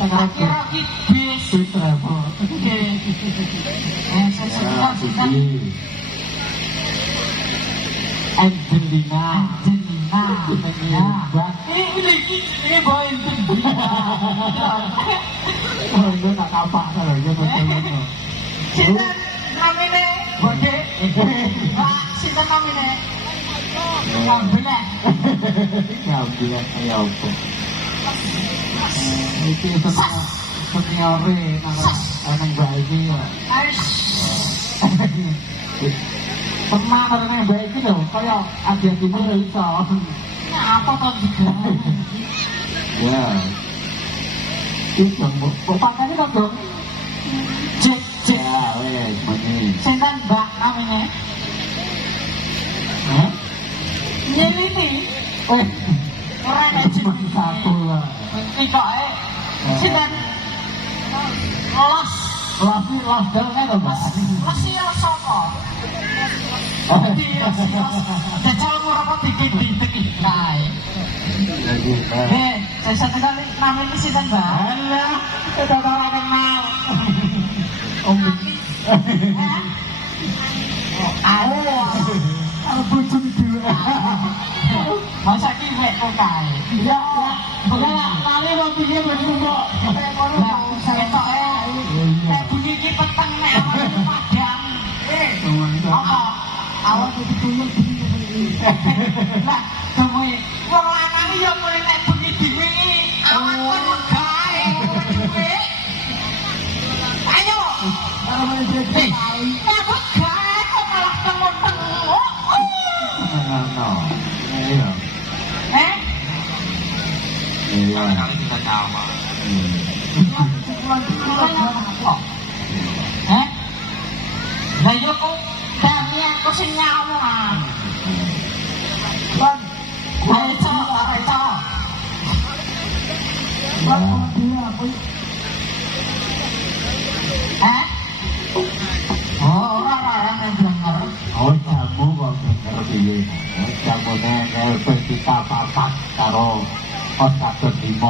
kira iki bis travel. Oke. Saya Angelina. Ya. Ini boy Angelina. Oh, itu tak kapak kalau dia betul. Sinten namine? Oke. Pak, sinten namine? Alhamdulillah. Alhamdulillah kaya opo. Iki seniore nang Mbak iki ya. Pernah nang Mbak iki lho, kaya ada timur iso. Apa to juga? Ya. Itu bapaknya kok dong? Cek. Ya, wes meni. Sinten Mbak namine? Hah? Nyeliti. Ora nek jeneng satu lah. Tikoke sinten? Los dal kan to, Mas? Los ya sapa? Jajal murah dikit-dikit kae. Saya satu kali namanya sinten, Mbak? Alah, kita ora kenal. Bujung dhewe. Masa ki wek kok kae. Ya, kali wong piye bojmu kok. Ngono ketoke. Nek bunyi iki peteng nek awake padang. Apa? Awak kudu tuyul bunyi. Lah, temui wong lanang yo mulai nek bunyi dhewe iki awak kudu gawe dhewe. Ayo. Kali kita sama. Lah yo kok kalian kok sing nyawa. Lan ayo to. Bang dia apa? Ora yang denger. Oh, jamu kok denger piye? Jamune nek kita papat karo Os 5.